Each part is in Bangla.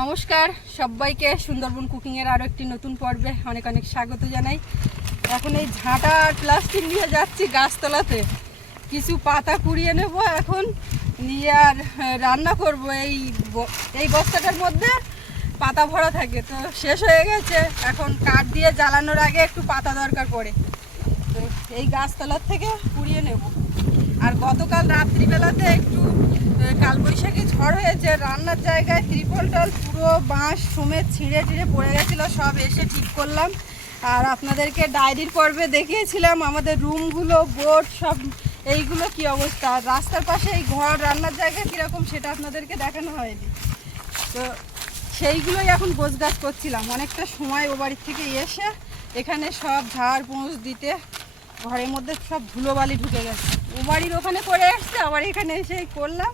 নমস্কার, সবাইকে সুন্দরবন কুকিংয়ের আরও একটি নতুন পর্বে অনেক অনেক স্বাগত জানাই। এখন এই ঝাঁটা আর প্লাস্টিক নিয়ে যাচ্ছি গাছতলাতে। কিছু পাতা কুড়িয়ে নেব এখন, নিয়ে আর রান্না করব। এই এই বস্তাটার মধ্যে পাতা ভরা থাকে, তো শেষ হয়ে গেছে। এখন কাঠ দিয়ে জ্বালানোর আগে একটু পাতা দরকার পড়ে। তো এই গাছতলার থেকে কুড়িয়ে নেব। আর গতকাল রাত্রিবেলাতে একটু কালবৈশাখী ঝড় হয়েছে, রান্নার জায়গায় ত্রিপল টল, পুরো বাঁশ সমেত ছিঁড়ে টিড়ে পড়ে গেছিল, সব এসে ঠিক করলাম। আর আপনাদেরকে ডায়েরির পর্বে দেখিয়েছিলাম, আমাদের রুমগুলো, বোর্ড, সব এইগুলো কি অবস্থা? রাস্তার পাশে এই ঘর, রান্নার জায়গা কীরকম সেটা আপনাদেরকে দেখানো হয়নি। তো সেইগুলোই এখন গোছগাছ করছিলাম। অনেকটা সময় ও বাড়ির থেকে এসে এখানে সব ঝাড় পোঁছ দিতে, ঘরের মধ্যে সব ধুলোবালি ঢুকে গেছে। ও বাড়ির ওখানে করে এসছে আবার এখানে এসে করলাম।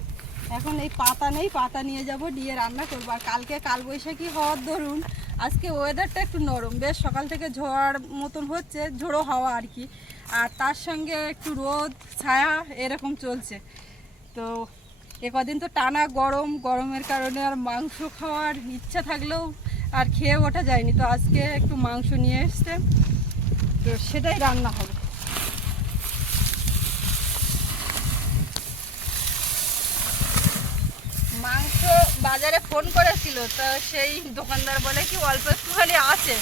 এখন এই পাতা নেই, পাতা নিয়ে যাব, দিয়ে রান্না করব। আর কালকে কালবৈশাখী হওয়ার দরুন, আজকে ওয়েদারটা একটু নরম। বেশ সকাল থেকে ঝড় মতন হচ্ছে, ঝোড়ো হাওয়া আর কি। আর তার সঙ্গে একটু রোদ, ছায়া, এরকম চলছে। তো এ কদিন তো টানা গরম, গরমের কারণে আর মাংস খাওয়ার ইচ্ছা থাকলেও আর খেয়ে ওঠা যায়নি। তো আজকে একটু মাংস নিয়ে এসছে। তো সেটাই রান্না হবে মাংস বাজারে ফোন করেছিল, তো সেই দোকানদার বলে কি অল্প একটুখানি আছে।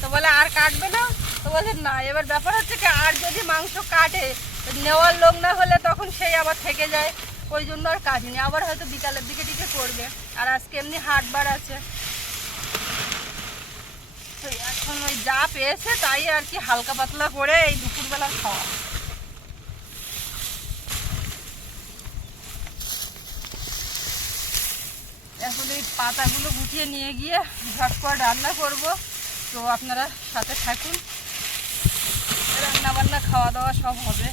তো বলে, আর কাটবে না? তো বলে না, এবার ব্যাপার হচ্ছে কি, আর যদি মাংস কাটে নেওয়ার লোক না হলে তখন সেই আবার থেকে যায়। ওই জন্য আর কাটিনি আবার হয়তো বিকালের দিকে দিকে করবে। আর আজকে এমনি হাটবার আছে। এখন ওই যা পেয়েছে, তাই আর কি হালকা পাতলা করে এই দুপুরবেলা খাওয়া। এখন এই পাতাগুলো গুটিয়ে নিয়ে গিয়ে ঝটপট রান্না করব। তো আপনারা সাথে থাকুন। রান্না বান্না খাওয়া দাওয়া সব হবে।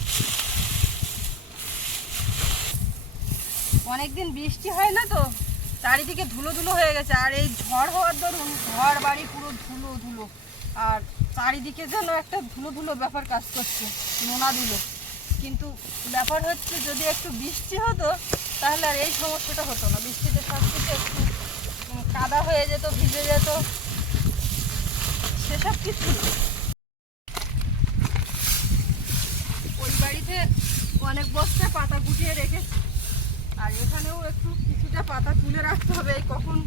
অনেকদিন বৃষ্টি হয় না তো, চারিদিকে ধুলো ধুলো হয়ে গেছে। আর এই ঝড় হওয়ার দরুন ঘর বাড়ি পুরো ধুলো ধুলো। আর চারিদিকে যেন একটা ধুলো ধুলো ব্যাপার কাজ করছে, নোনা ধুলো। কিন্তু ব্যাপার হচ্ছে যদি একটু বৃষ্টি হতো, তাহলে আর এই সমস্যাটা হতো না। বৃষ্টিতে সব কিছু একটু কাদা হয়ে যেত, ভিজে যেত। সেসব কিছু। ওই বাড়িতে অনেক বস্তা পাতা গুটিয়ে রেখেছি। আর এখানেও একটু কিছুটা পাতা তুলে রাখতে হবে কখন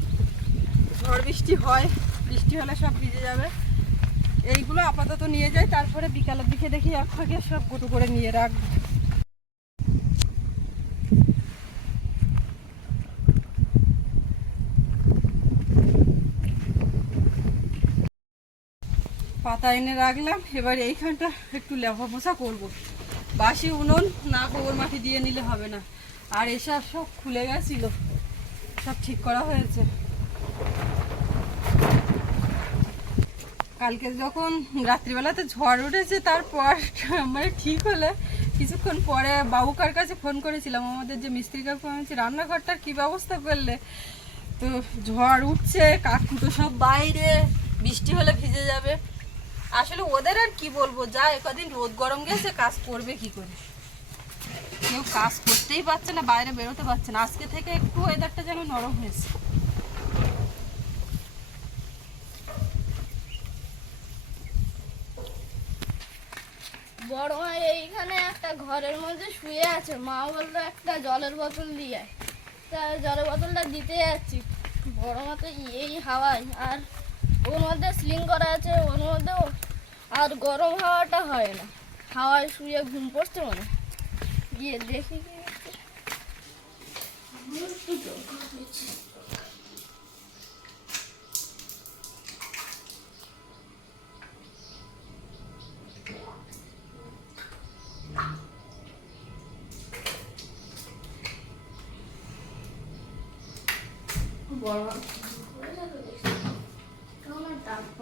ঝড় বৃষ্টি হয়। বৃষ্টি হলে সব ভিজে যাবে। এইগুলো আপাতত নিয়ে যাই, তারপরে বিকালের দিকে দেখি এক ফাঁকে সব গুটো করে নিয়ে রাখব পাতা এনে রাখলাম, এবার এইখানটা একটু লেপা পোছা করব। বাসি উনুন না গোবর মাটি দিয়ে নিলে হবে না। আর এসব সব খুলে গেছিল, সব ঠিক করা হয়েছে। কালকে যখন রাত্রিবেলাতে ঝড় উঠেছে তারপর মানে ঠিক হলে কিছুক্ষণ পরে বাবুকার কাছে ফোন করেছিলাম। আমাদের যে মিস্ত্রি কাকু বলছি, রান্নাঘরটার কি ব্যবস্থা করলে? তো ঝড় উঠছে কাকুটো সব বাইরে বৃষ্টি হলে ভিজে যাবে। আসলে ওদের আর কি বলব যা একদিন রোদ গরম গেছে কাজ করবে কি করে? কেউ কাজ করতেই পারছে না বাইরে বেরোতে পারছে না। আজকে থেকে একটু ওয়েদারটা যেন নরম হয়েছে। বড় মা এইখানে একটা ঘরের মধ্যে শুয়ে আছে। মা বলল, একটা জলের বোতল দিয়ে। তা জলের বোতলটা দিতে যাচ্ছি। বড় মা তো এই হাওয়ায়, আর ওর মধ্যে স্লিং করা আছে, ওর মধ্যে আর গরম হাওয়াটা হয় না। হাওয়ায় শুয়ে ঘুম পড়ছে মনে গিয়ে দেখি কি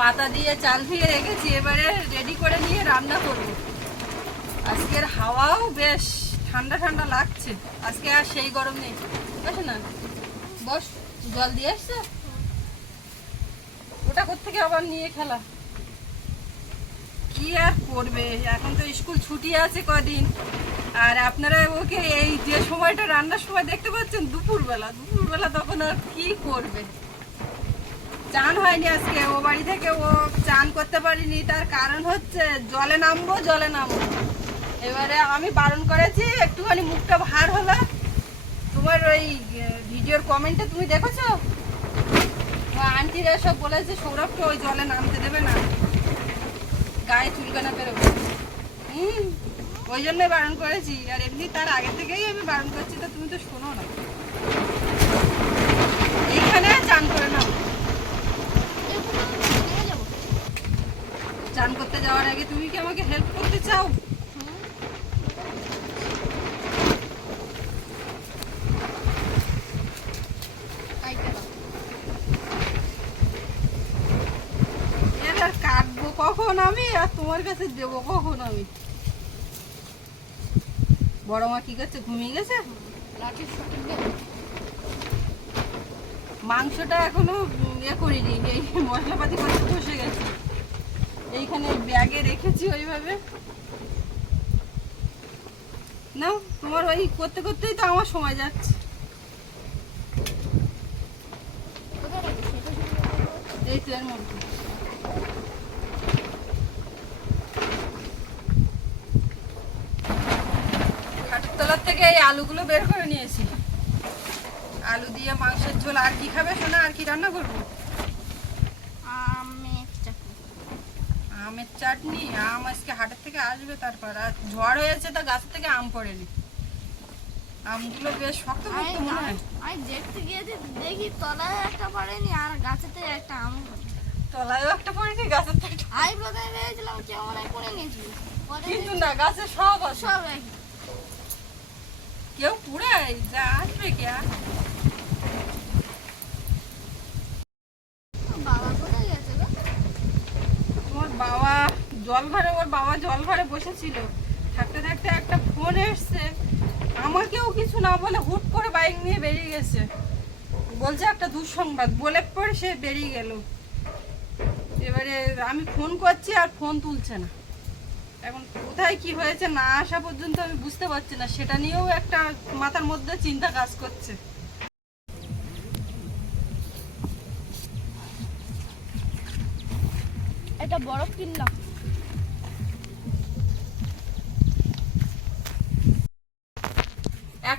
পাতা দিয়ে চাল ধুয়ে রেখেছি, এবারে রেডি করে নিয়ে রান্না করব। আজকের হাওয়াও বেশ ঠান্ডা ঠান্ডা লাগছে। আজকে আর সেই গরম নেই। বস না। বস, জল দিয়ে আসছো ওটা কোথেকে আবার নিয়ে খেলা? কি আর করবে? এখন তো স্কুল ছুটি আছে কদিন। আর আপনারা ওকে এই যে সময়টা রান্নার সময় দেখতে পাচ্ছেন, দুপুরবেলা। দুপুরবেলা তখন আর কি করবে? চান হয়নি আজকে। ও বাড়ি থেকে ও চান করতে পারিনি। তার কারণ হচ্ছে জলে নামবো জলে নামবো। এবারে আমি বারণ করেছি, একটুখানি মুখটা ভার হলো। তোমার ওই ভিডিওর কমেন্টে তুমি দেখেছ? আন্টিরা সব বলেছে, সৌরভকে ওই জলে নামতে দেবে না। গায়ে চুলকানা বেরোবে হুম, ওই জন্যই বারণ করেছি। আর এমনি তার আগে থেকেই আমি বারণ করছি, তো তুমি তো শোনো না। এইখানে চান করে নাও এরকম নিয়ে যাব চান করতে যাওয়ার আগে তুমি কি আমাকে হেল্প করতে চাও? কাটবো কখন আমি আর তোমার কাছে দেবো কখন আমি? বড় মা কি করছে ঘুমিয়ে গেছে? মাংসটা এখনও ইয়ে করিনি এই মশলাপাতি করতে বসে গেছে। এইখানে ব্যাগে রেখেছি ওইভাবে। না তোমার ওই করতে করতেই তো আমার সময় যাচ্ছে। এই তো এর মধ্যে। থেকে এই আলুগুলো বের করে নিয়েছি। আলু দিয়ে মাংসের ঝোল আর কি খাবে শোনা আর কি রান্না করব? আমের চাটনি আম আজকে হাটের থেকে আসবে তারপর আর ঝড় হয়েছে তা গাছ থেকে আম পড়েনি। আমগুলো বেশ শক্ত শক্ত মনে হয়। আমি দেখতে গিয়েছি দেখি তলায় একটা পড়েনি আর গাছেতে একটা আম পড়ে। তলায়ও একটা পড়েনি গাছের থেকে আমি প্রথমে ভেবেছিলাম কেমন করে নিয়েছি কিন্তু না গাছে সব সব কেউ পুরাই যা আসবে কে আর? বাবা কোথায় গেছে গো তোমার বাবা জল ভরে ওর বাবা জল ভরে বসেছিল। থাকতে থাকতে একটা ফোন এসছে, আমাকেও কিছু না বলে হুট করে বাইক নিয়ে বেরিয়ে গেছে। বলছে একটা দুঃসংবাদ, বলে পরে সে বেরিয়ে গেল। এবারে আমি ফোন করছি আর ফোন তুলছে না। এখন কোথায় কি হয়েছে না আসা পর্যন্ত আমি বুঝতে পারছি না, সেটা নিয়েও একটা মাথার মধ্যে চিন্তা কাজ করছে। এটা বরফ কিনলাম।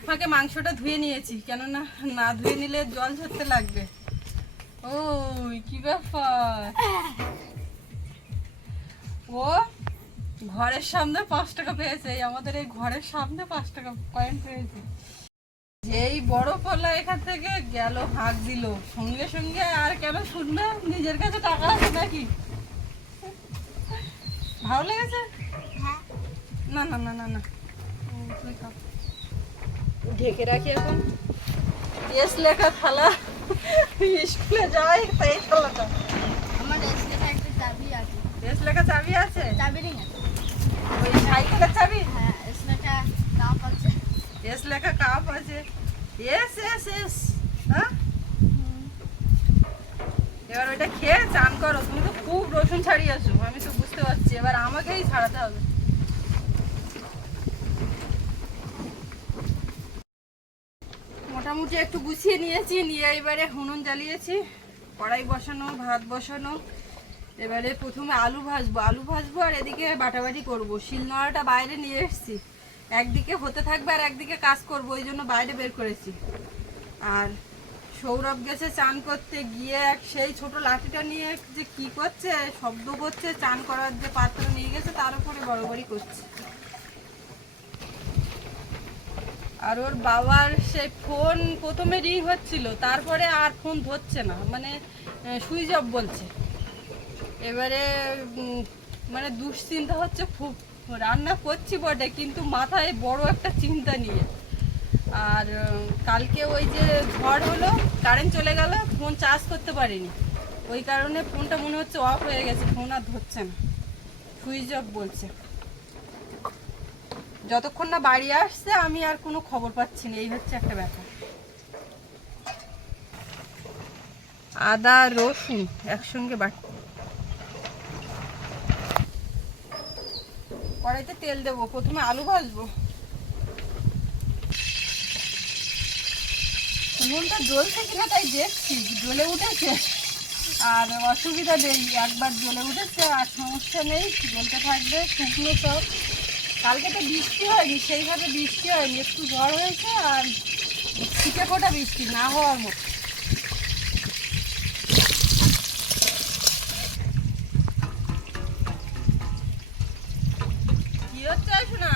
ফাঁকে মাংসটা ধুয়ে নিয়েছি কেননা না ধুয়ে নিলে জল ঝরতে লাগবে। ও কি ব্যাপার? ও ঘরের সামনে পাঁচ টাকা পেয়েছে এই আমাদের এই ঘরের সামনে পাঁচ টাকা কয়েন পেয়েছে। যেই বড় পলা এখান থেকে গেল হাঁক দিল সঙ্গে সঙ্গে আর কেন শুনবে? নিজের কাছে টাকা আছে নাকি? ভালো লেগেছে? হ্যাঁ। না না না না না। তুই। ঢেকে রাখি এখন। এস লেখা থালা। স্কুলে যাই তাই থালাটা। আমার এসে একটা চাবি আছে। এস লেখা চাবি আছে? চাবি আছে। ওই সাইকেলের চাবি? হ্যাঁ কাপ আছে। এস লেখা কাপ আছে। এস এস এস হ্যাঁ? এবার ওইটা খেয়ে চান করো। তুমি তো খুব রসুন ছাড়িয়েছো। আমি তো বুঝতে পারছি। এবার আমাকেই ছাড়াতে হবে। মোটামুটি একটু গুছিয়ে নিয়েছি, নিয়ে এবারে হুনুন জ্বালিয়েছি, কড়াই বসানো, ভাত বসানো, এবারে প্রথমে আলু ভাজবো। আলু ভাজবো আর এদিকে বাটাবাটি করব। শিলনোড়াটা বাইরে নিয়ে এসেছি। একদিকে হতে থাকবে আর একদিকে কাজ করব, ওই জন্য বাইরে বের করেছি। আর সৌরভ গেছে চান করতে গিয়ে এক সেই ছোট লাঠিটা নিয়ে যে কি করছে, শব্দ করছে, চান করার যে পাত্র নিয়ে গেছে, তার উপরে বড়বড়ি করছে। আর ওর বাবার সেই ফোন প্রথমে রিং হচ্ছিল, তারপরে আর ফোন ধরছে না মানে সুইচ অফ বলছে। এবারে মানে দুশ্চিন্তা হচ্ছে খুব, রান্না করছি বটে, কিন্তু মাথায় বড় একটা চিন্তা নিয়ে। আর কালকে ওই যে ঝড় হলো কারেন্ট চলে গেল ফোন চার্জ করতে পারিনি। ওই কারণে ফোনটা মনে হচ্ছে অফ হয়ে গেছে ফোন আর ধরছে না। সুইচ অফ বলছে। যতক্ষণ না বাড়ি আসছে, আমি আর কোনো খবর পাচ্ছি না। এই হচ্ছে একটা ব্যাপার। আদা, রসুন একসঙ্গে বাট কড়াইতে তেল দেবো। প্রথমে আলু ভাজবো। নুনটা জ্বলছে কিনা তাই দেখছি। জ্বলে উঠেছে। আর অসুবিধা নেই। একবার জ্বলে উঠেছে, আর সমস্যা নেই। জ্বলতে থাকবে শুকনো সব কালকে তো বৃষ্টি হয়নি, সেইভাবে বৃষ্টি হয়নি, একটু ঝড় হয়েছে আর ছিটে ফোটা বৃষ্টি না হওয়ার মতো কি হচ্ছে শোনা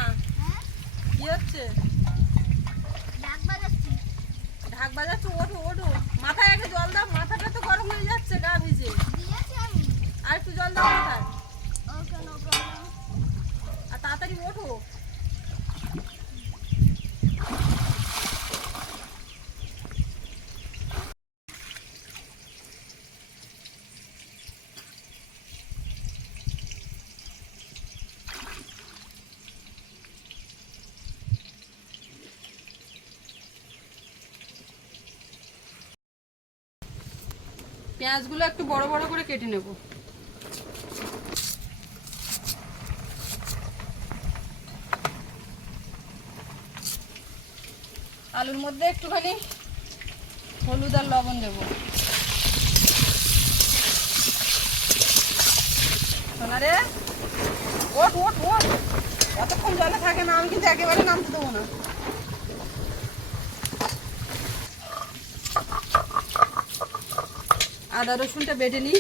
কি হচ্ছে ঢাক বাজাচ্ছে ওঠো ওঠো মাথায় আগে জল দাও মাথাটা তো গরম হয়ে যাচ্ছে গা ভিজে আর একটু জল দাও মাথায় আর তাড়াতাড়ি ওঠো পেঁয়াজগুলো একটু বড় বড় করে কেটে নেব। আলুর মধ্যে একটুখানি হলুদ আর লবণ দেবো। সোনারে, ওঠ ওঠ ওঠ। এতক্ষণ জলে থাকে না, আমি কিন্তু একেবারে নামতে দেবো না। আদা রসুনটা বেটে নিই।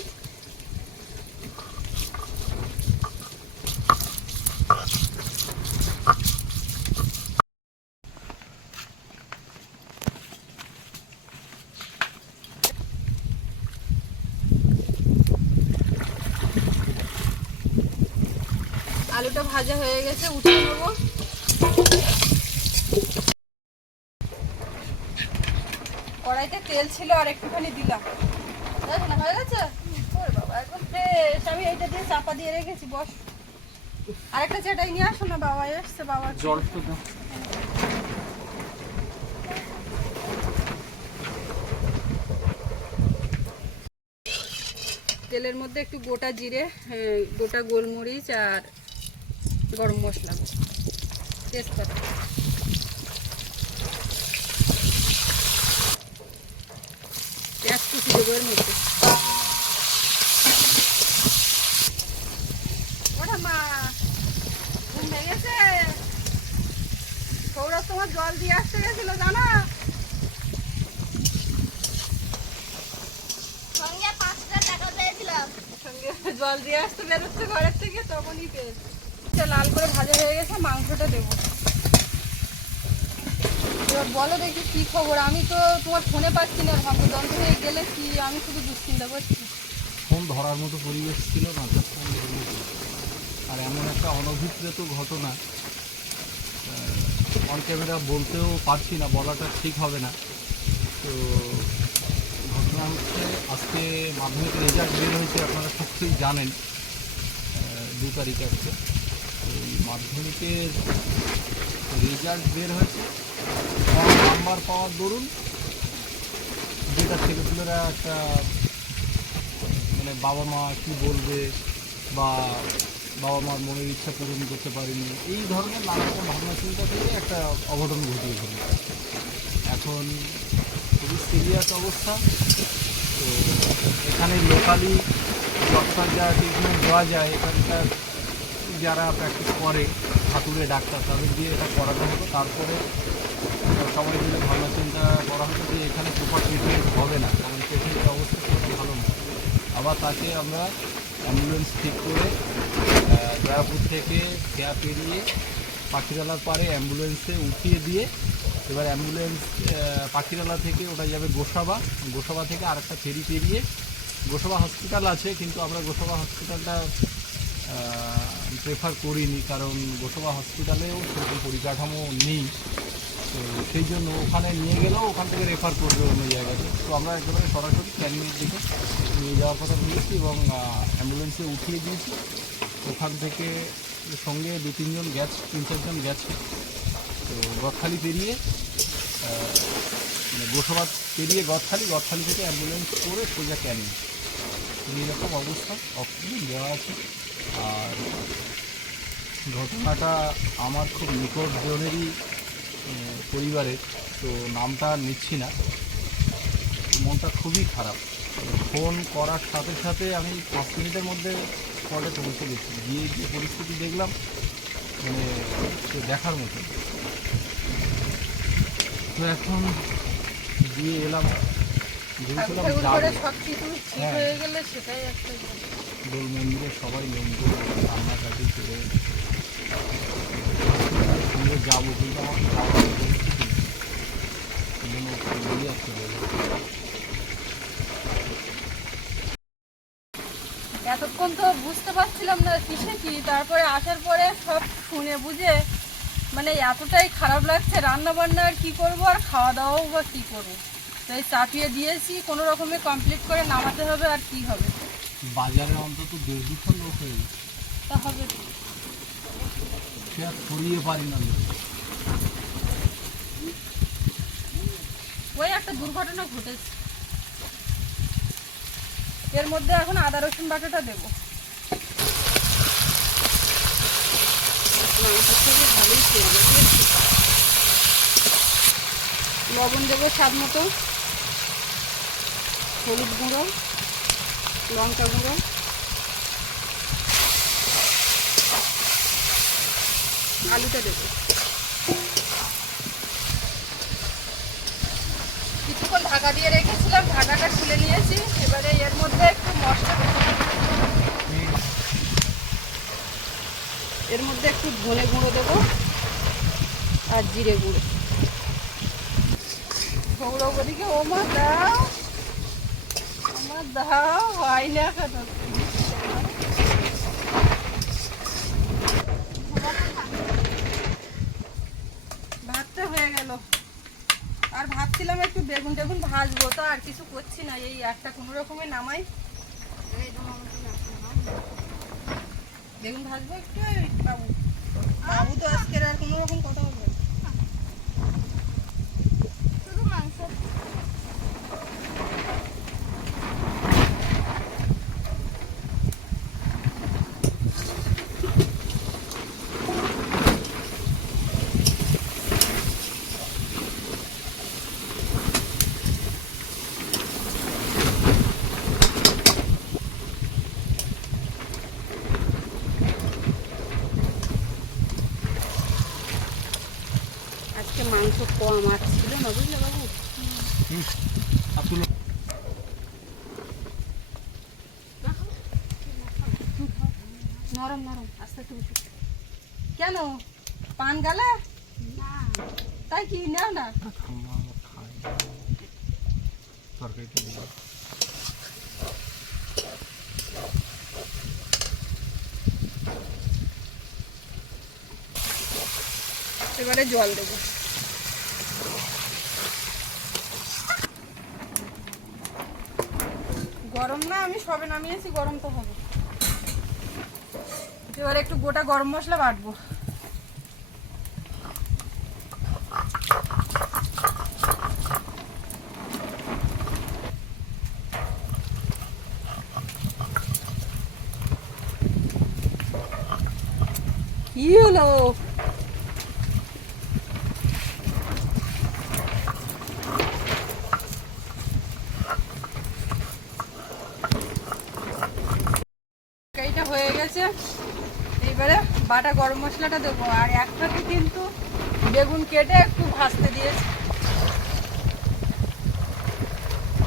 আলুটা ভাজা হয়ে গেছে, উঠিয়ে নেব। কড়াইতে তেল ছিল আর একটুখানি দিলাম। হয়ে গেছে? বাবা একদম ফ্রেশ আমি এইটা দিয়ে চাপা দিয়ে রেখেছি বস। আরেকটা চেটাই নিয়ে আসো না বাবা এসছে বাবা। জল তো দাও। তেলের মধ্যে একটু গোটা জিরে গোটা গোলমরিচ আর গরম মশলা। তেজপাতা। দেবো এর মধ্যে সৌরভ তোমার জল দিয়ে আসতে গেছিল জানা? সঙ্গে পাঁচটা টাকা পেয়েছিলাম। সঙ্গে জল দিয়ে আসতে বেরোচ্ছে ঘরের থেকে তখনই পেয়েছে। লাল করে ভাজা হয়ে গেছে মাংসটা দেবো। এবার বলো দেখি কি খবর? আমি তো তোমার ফোনে পাচ্ছি না ভাগ্যযন্ত্র হয়ে গেলে কি? আমি শুধু দুশ্চিন্তা করছি। ফোন ধরার মতো পরিবেশ ছিল না ফোন আর এমন একটা অনভিপ্রেত ঘটনা অন ক্যামেরা বলতেও পারছি না, বলাটা ঠিক হবে না। তো ঘটনা হচ্ছে, আজকে মাধ্যমিক রেজাল্ট বের হয়েছে, আপনারা নিশ্চয়ই জানেন দু তারিখ আজকে। মাধ্যমিকের রেজাল্ট বের হয়েছে নাম্বার পাওয়ার দরুন যেটা ছেলেপুলেরা একটা মানে বাবা মা কি বলবে বা বাবা মার মনের ইচ্ছা পূরণ করতে পারেনি, এই ধরনের নানা ভাবনা চিন্তা থেকে একটা অঘটন ঘটিয়ে ফেলে এখন খুবই সিরিয়াস অবস্থা। তো এখানে লোকালি যতটা যা ট্রিটমেন্ট দেওয়া যায়, এখানকার যারা প্র্যাকটিস করে হাতুড়ে ডাক্তার তাদের দিয়ে এটা করানো হতো। তারপরে সবাই মিলে ভাবনা চিন্তা করা হতো যে এখানে প্রপার ট্রিটমেন্ট হবে না কারণ পেশেন্টের অবস্থা খুব ভালো না। আবার তাকে আমরা অ্যাম্বুলেন্স ঠিক করে আহ, দয়াপুর থেকে খেয়া পেরিয়ে পাখিরালার পারে অ্যাম্বুলেন্সে উঠিয়ে দিয়ে এবার অ্যাম্বুলেন্স পাখিরালা থেকে ওটা যাবে গোসাবা। গোসাবা থেকে আরেকটা ফেরি পেরিয়ে গোসাবা হসপিটাল আছে কিন্তু আমরা গোসাবা হসপিটালটা প্রেফার করিনি, কারণ গোসাবা হসপিটালেও সেরকম পরিকাঠামো নেই। তো সেই জন্য ওখানে নিয়ে গেলেও ওখান থেকে রেফার করবে অন্য জায়গাতে। তো আমরা একেবারে সরাসরি ক্যানিংয়ের দিকে নিয়ে যাওয়ার কথা নিয়েছি এবং অ্যাম্বুলেন্সে উঠিয়ে দিয়েছি। ওখান থেকে সঙ্গে দু তিনজন গেছে তিন চারজন গেছে তো গদখালি পেরিয়ে মানে গোসাবাদ পেরিয়ে গদখালি গদখালি থেকে অ্যাম্বুলেন্স করে সোজা ক্যানিং এইরকম অবস্থা অক্সিজেন দেওয়া আছে। আর ঘটনাটা আমার খুব নিকট জনেরই পরিবারের তো নামটা নিচ্ছি না। মনটা খুবই খারাপ। ফোন করার সাথে সাথে আমি পাঁচ মিনিটের মধ্যে স্পটে পৌঁছে গেছি। গিয়ে যে পরিস্থিতি দেখলাম মানে সে দেখার মতো। তো এখন দিয়ে এলাম ভেবেছিলাম ঠিক হ্যাঁ। দোল মন্দিরে সবাই লোকজন কান্নাকাটি করে। যাব কিন্তু আমার এতক্ষণ তো বুঝতে পারছিলাম না কিসে কি, তারপরে আসার পরে সব শুনে বুঝে মানে এতটাই খারাপ লাগছে রান্না বান্না আর কি করব আর খাওয়া দাওয়াও বা কী করব। তাই চাপিয়ে দিয়েছি, কোনো রকমে কমপ্লিট করে নামাতে হবে আর কি হবে। বাজারে অন্তত দেড় দুশো লোক হয়ে গেছে। তা হবে সে আর ছড়িয়ে পারি না ওই একটা দুর্ঘটনা ঘটেছে। এর মধ্যে এখন আদা রসুন বাটাটা দেবো। মাংসের থেকে ভালোই তেল লবণ দেবো স্বাদ মতো। হলুদ গুঁড়ো। লঙ্কা গুঁড়ো। আলুটা দেবো। কিছুক্ষণ ঢাকা দিয়ে রেখেছিলাম, ঢাকাটা খুলে নিয়েছি। এবারে এর মধ্যে একটু মশলা। এর মধ্যে একটু ধনে গুঁড়ো দেবো আর জিরে গুঁড়ো। ওদিকে ওমা দাও। আমার দাও হয় না কেন ভাতটা হয়ে গেল। আর ভাবছিলাম একটু বেগুন টেগুন ভাজবো তো আর কিছু করছি না, এই একটা কোনো রকমে নামাই। বেগুন ভাজবো একটু বাবু বাবু তো আজকের আর কোনো রকম কথা আজকে মাংস কম আর ছিল না বুঝলে বাবু? নরম নরম। আস্তে আস্তে কেন? পান গালে? তাই কি নাও না? এবারে জল দেবো গরম না, আমি সবে নামিয়েছি গরম তো হবে। এবারে একটু গোটা গরম মশলা বাটবো। কি হলো এইটা হয়ে গেছে এইবারে বাটা গরম মশলাটা দেবো, আর একটাকে কিন্তু বেগুন কেটে একটু ভাজতে দিয়েছি।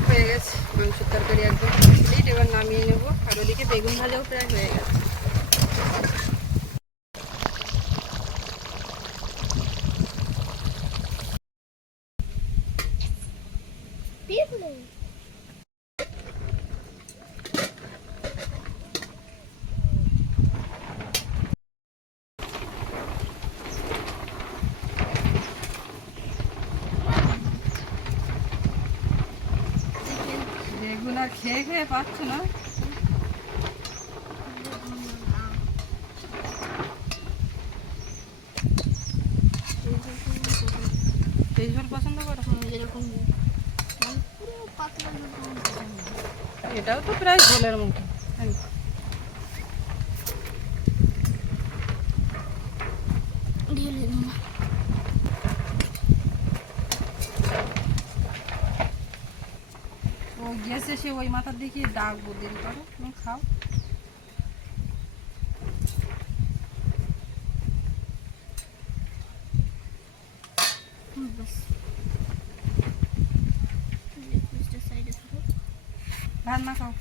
হয়ে গেছে, মাংসের তরকারি একদম কমপ্লিট এবার নামিয়ে নেব, আর ওদিকে বেগুন ভাজাও প্রায় হয়ে গেছে। পিঁপড়ে খেয়ে খেয়ে পাচ্ছ না? এই ঝোল পছন্দ করো? এরকম এটাও তো প্রায় ঝোলের মতো। ঢেলে ও গেছে সে ওই মাথার দিকে ডাকবো দেরি করো তুমি খাও। ভাত না খাও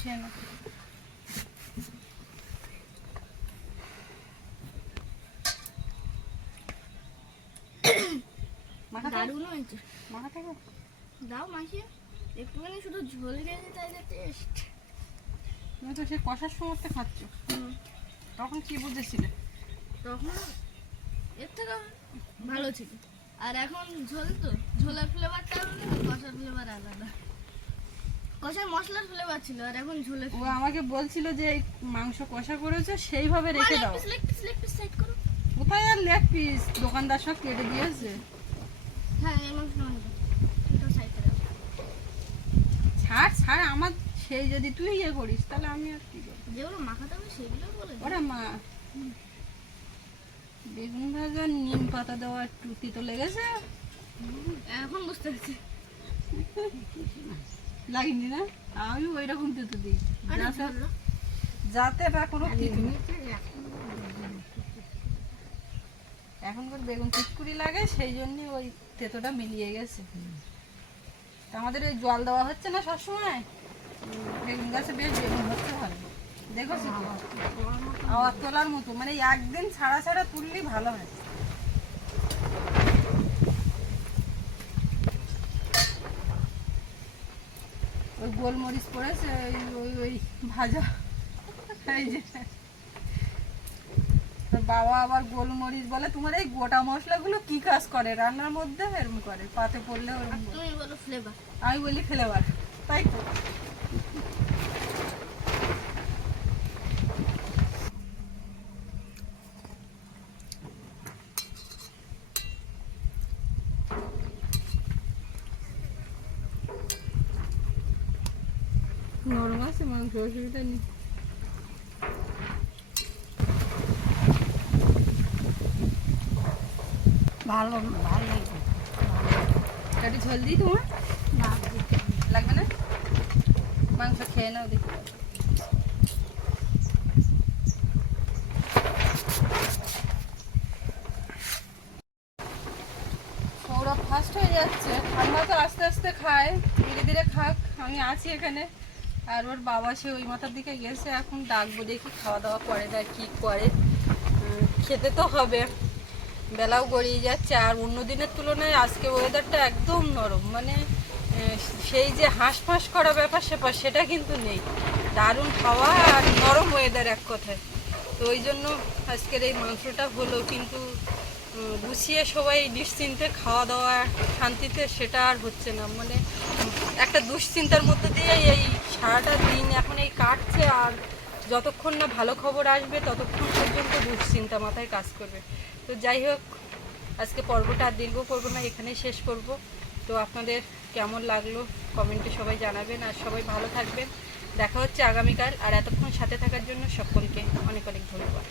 খেয়ে না মাখা থাক দারুণ হয়েছে। মাখা থাকো দাও মাখিয়ে একটুখানি শুধু ঝোল গেছে তাই টেস্ট তুমি তো সে কষার সময় খাচ্ছ। তখন কি বুঝেছিলে? তখন এর থেকে ভালো ছিল। আর এখন ঝোল তো ঝোলের ফ্লেভারটা আলাদা কষার ফ্লেভার আলাদা। কষার মশলার ফ্লেভার ছিল আর এখন ঝোলের ও আমাকে বলছিল যে মাংস কষা করেছ সেইভাবে রেখে দাও। Leg piece leg piece side করো। কোথায় আর লেগ পিস? দোকানদার সব কেটে দিয়েছে। হ্যাঁ এই মাংসটা অনেক এটা সাইডে দাও ছাড় ছাড় আমার সেই যদি তুই ইয়ে করিস তাহলে আমি আর কি করব? যেগুলো মাখাতে হবে সেগুলো বলে ওরা মা বেগুন ভাজা নিম পাতা দেওয়া একটু তিতো লেগেছে। এখন বুঝতে পারছি। লাগেনি না? আমি ওই রকম তিতো দিই যাতে না। বা কোনো এখনকার বেগুন চিটকুড়ি লাগে সেই জন্য ওই তেতোটা মিলিয়ে গেছে। আমাদের ওই জল দেওয়া হচ্ছে না সবসময়? বেগুন গাছে বেশ বেগুন হচ্ছে ভালো। দেখেছি আওয়াজ তোলার মতো। মানে একদিন ছাড়া ছাড়া তুললেই ভালো হয়। ওই গোলমরিচ পড়েছে ওই ওই ওই ভাজা। এই যে। বাবা আবার গোলমরিচ বলে তোমার এই গোটা মশলাগুলো কি কাজ করে? রান্নার মধ্যে এরকম করে পাতে পড়লে তুমি বলো ফ্লেভার আমি বলি ফ্লেভার তাই তো? নরম আছে মাংস অসুবিধা নেই। ভালো ভালো কাটি ঝোল দিই তোমার? লাগবে না? মাংস খেয়ে নাও দেখি। সৌরভ ফার্স্ট হয়ে যাচ্ছে। ঠান্ডা তো আস্তে আস্তে খায় ধীরে ধীরে খাক। আমি আছি এখানে। আর ওর বাবা সে ওই মাথার দিকে গেছে এখন ডাকবো দেখি খাওয়া দাওয়া করে না কি করে। খেতে তো হবে। বেলাও গড়িয়ে যাচ্ছে, আর অন্য দিনের তুলনায় আজকে ওয়েদারটা একদম নরম। মানে সেই যে হাঁস ফাঁস করা ব্যাপার স্যাপার, সেটা কিন্তু নেই। দারুণ হাওয়া আর নরম ওয়েদার এক কথায়। তো ওই জন্য আজকের এই মাংসটা হলো, কিন্তু গুছিয়ে সবাই নিশ্চিন্তে খাওয়া দাওয়া শান্তিতে সেটা আর হচ্ছে না। মানে একটা দুশ্চিন্তার মধ্যে দিয়ে এই সারাটা দিন এখন এই কাটছে, আর যতক্ষণ না ভালো খবর আসবে, ততক্ষণ পর্যন্ত দুশ্চিন্তা মাথায় কাজ করবে। তো যাই হোক, আজকে পর্বটা আর দীর্ঘ করব না, এখানেই শেষ করব। তো আপনাদের কেমন লাগল কমেন্টে সবাই জানাবেন আর সবাই ভালো থাকবেন। দেখা হচ্ছে আগামীকাল, আর এতক্ষণ সাথে থাকার জন্য সকলকে অনেক অনেক ধন্যবাদ।